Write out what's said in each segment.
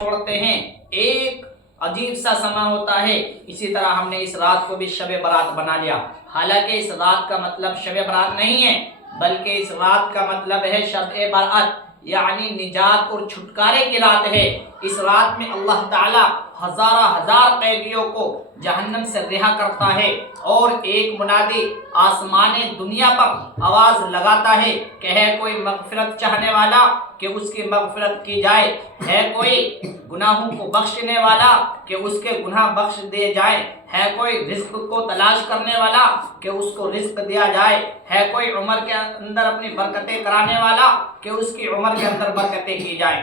छोड़ते हैं, एक अजीब सा समय होता है। इसी तरह हमने इस रात को भी शब बारात बना लिया। हालांकि इस रात का मतलब शब बारात नहीं है, बल्कि इस रात का मतलब है शब बारात, यानी निजात और छुटकारे की रात है। इस रात में अल्लाह ताला हजार कैदियों को जहन्नम से रिहा करता है और एक मुनादी आसमाने दुनिया पर आवाज लगाता है कि है कोई मगफिरत चाहने वाला कि उसकी मगफिरत की जाए, है कोई गुनाहों को बख्शने वाला कि उसके गुनाह बख्श दिए जाए, है कोई रिज्क को तलाश करने वाला कि उसको रिज्क दिया जाए, है कोई उम्र के अंदर अपनी बरकतें कराने वाला कि उसकी उम्र के अंदर बरकतें की जाए।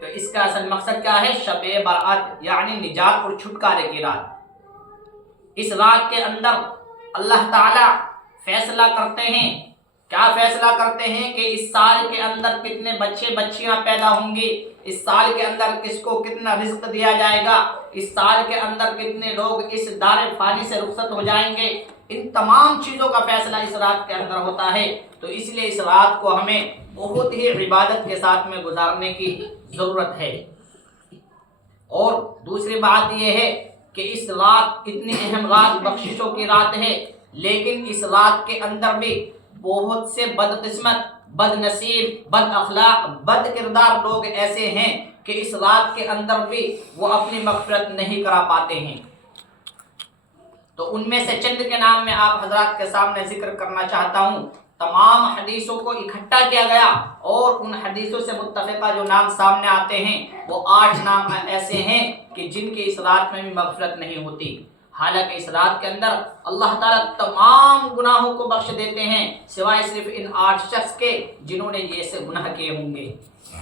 तो इसका असल मकसद क्या है? शब बारात यानी निजात और छुटकारे की रात। इस रात के अंदर अल्लाह ताला फैसला करते हैं। क्या फैसला करते हैं? कि इस साल के अंदर कितने बच्चे बच्चियां पैदा होंगी, इस साल के अंदर किसको कितना रिज्क दिया जाएगा, इस साल के अंदर कितने लोग इस दार फानी से रुखसत हो जाएंगे। इन तमाम चीज़ों का फैसला इस रात के अंदर होता है। तो इसलिए इस रात को हमें बहुत ही इबादत के साथ में गुजारने की ज़रूरत है। और दूसरी बात यह है कि इस रात इतनी अहम रात, बख्शिशों की रात है, लेकिन इस रात के अंदर भी बहुत से बदकिस्मत, बदनसीब, बद अखलाक, बद किरदार लोग ऐसे हैं कि इस रात के अंदर भी वो अपनी मग़फ़िरत नहीं करा पाते हैं। तो उनमें से चंद के नाम मैं आप हजरात के सामने जिक्र करना चाहता हूँ। तमाम हदीसों को इकट्ठा किया गया और उन हदीसों से मुत्तफ़िक़ा जो नाम सामने आते हैं वो 8 नाम ऐसे हैं कि जिनकी इस रात में भी मग़फ़िरत नहीं होती। हालांकि इस रात के अंदर अल्लाह ताला तमाम गुनाहों को बख्श देते हैं, सिवाय सिर्फ इन 8 शख्स के जिन्होंने ये ऐसे गुनाह किए होंगे।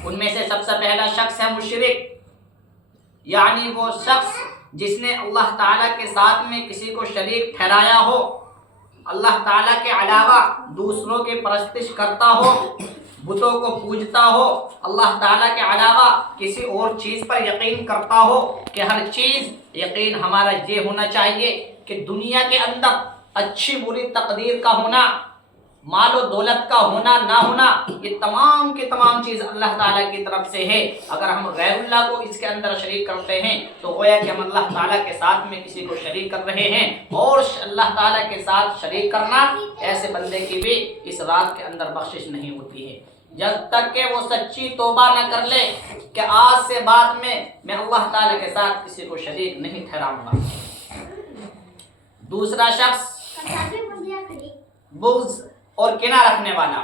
उनमें से सबसे पहला शख्स है मुशरिक, यानी वो शख्स जिसने अल्लाह ताला के साथ में किसी को शरीक ठहराया हो, अल्लाह ताला के अलावा दूसरों की परस्तिश करता हो, बुतों को पूजता हो, अल्लाह ताला के अलावा किसी और चीज़ पर यकीन करता हो कि हर चीज़ यकीन हमारा ये होना चाहिए कि दुनिया के अंदर अच्छी बुरी तकदीर का होना, मालो दौलत का होना ना होना, ये तमाम की तमाम चीज़ अल्लाह ताला की तरफ से है। अगर हम गैरुल्लाह को इसके अंदर शरीक करते हैं तो गोया कि हम अल्लाह ताला के साथ में किसी को शरीक कर रहे हैं। और अल्लाह ताला के साथ शरीक करना, ऐसे बंदे की भी इस रात के अंदर बख्शिश नहीं होती है जब तक कि वो सच्ची तौबा न कर ले कि आज से बाद में मैं अल्लाह ताला के साथ किसी को शरीक नहीं ठहराऊंगा। दूसरा शख्स बुग़्ज़ और किना रखने वाला।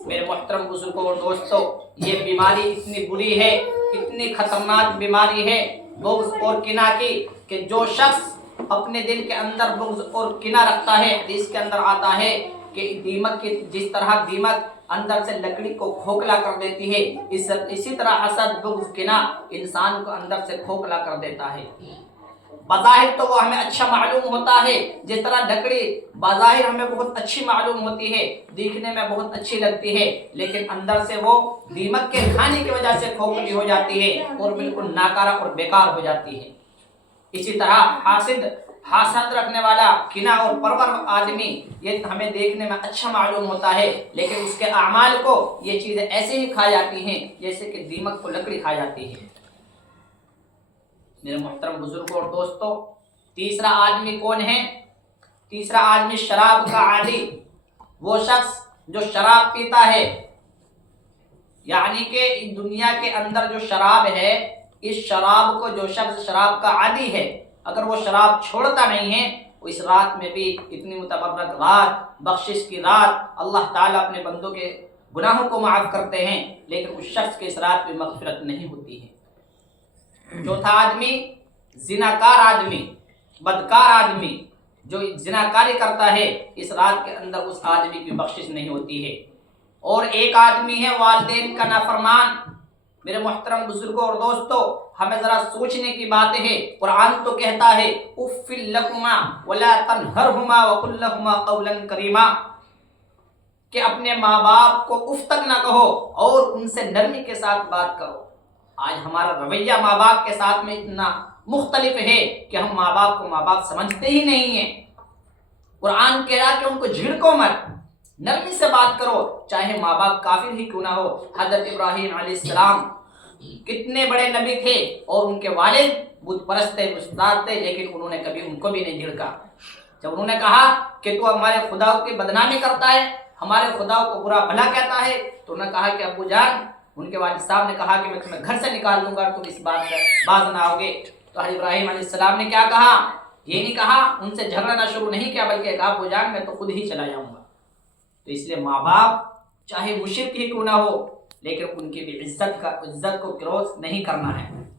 मेरे मोहतरम बुजुर्गों और दोस्तों, ये बीमारी इतनी बुरी है, इतनी खतरनाक बीमारी है बुग़्ज़ और किना की, कि जो शख्स अपने दिल के अंदर बुग़्ज़ और किना रखता है, हदीस के अंदर आता है कि दीमक की जिस तरह दीमक अंदर से लकड़ी को खोखला कर देती है, इसी तरह हसद, बुग़्ज़, किना इंसान को अंदर से खोखला कर देता है। बज़ाहिर तो वो हमें अच्छा मालूम होता है, जिस तरह लकड़ी बज़ाहिर हमें बहुत अच्छी मालूम होती है, दिखने में बहुत अच्छी लगती है, लेकिन अंदर से वो दीमक के खाने की वजह से खोखली हो जाती है और बिल्कुल नाकारा और बेकार हो जाती है। इसी तरह हासद रखने वाला, किना और परवर आदमी, ये हमें देखने में अच्छा मालूम होता है, लेकिन उसके अमाल को ये चीज़ें ऐसे ही खा जाती हैं जैसे कि दीमक को लकड़ी खा जाती है। मेरे मोहतरम बुजुर्गों और दोस्तों, तीसरा आदमी कौन है? तीसरा आदमी शराब का आदी, वो शख्स जो शराब पीता है, यानी कि दुनिया के अंदर जो शराब है, इस शराब को जो शख्स शराब का आदी है, अगर वो शराब छोड़ता नहीं है, वो इस रात में भी इतनी मुतबर्रक रात, बख्शिश की रात, अल्लाह ताला अपने बंदों के गुनाहों को माफ़ करते हैं, लेकिन उस शख्स के इस रात में मग़फ़िरत नहीं होती है। चौथा आदमी जिनाकार आदमी, बदकार आदमी, जो जिनाकारी करता है, इस रात के अंदर उस आदमी की बख्शिश नहीं होती है। और एक आदमी है वालिदैन का नाफरमान। मेरे मोहतरम बुजुर्गों और दोस्तों, हमें ज़रा सोचने की बात है। कुरान तो कहता है उफ़्फ़िल लकुमा वला तन्हरहुमा वक़ुल लहुमा क़ौलन करीमा, कि अपने माँ बाप को उफ तक ना कहो और उनसे नरमी के साथ बात करो। आज हमारा रवैया माँ बाप के साथ में इतना मुख्तलिफ है कि हम माँ बाप को माँ बाप समझते ही नहीं हैं। कुरान कह रहा कि उनको झिड़को मत, नरमी से बात करो, चाहे माँ बाप काफिर ही क्यों ना हो। हज़रत इब्राहीम अलैहिस्सलाम कितने बड़े नबी थे और उनके वालिद बुत परस्त थे, मुस्ताद थे, लेकिन उन्होंने कभी उनको भी नहीं झिड़का। जब उन्होंने कहा कि तू हमारे खुदाओं की बदनामी करता है, हमारे खुदाओं को बुरा भला कहता है, तो उन्होंने कहा कि अबू जान, उनके वालिद साहब ने कहा कि मैं तुम्हें घर से निकाल दूंगा, तुम इस बात से बाज ना होगे। तो हज़रत इब्राहीम अलैहिस्सलाम ने क्या कहा? ये नहीं कहा, उनसे झगड़ना शुरू नहीं किया, बल्कि कहा अबू जान मैं तो खुद ही चला जाऊंगा। तो इसलिए माँ बाप चाहे मुशिरक ही क्यों ना हो, लेकिन उनकी भी इज्जत को क्रॉस नहीं करना है।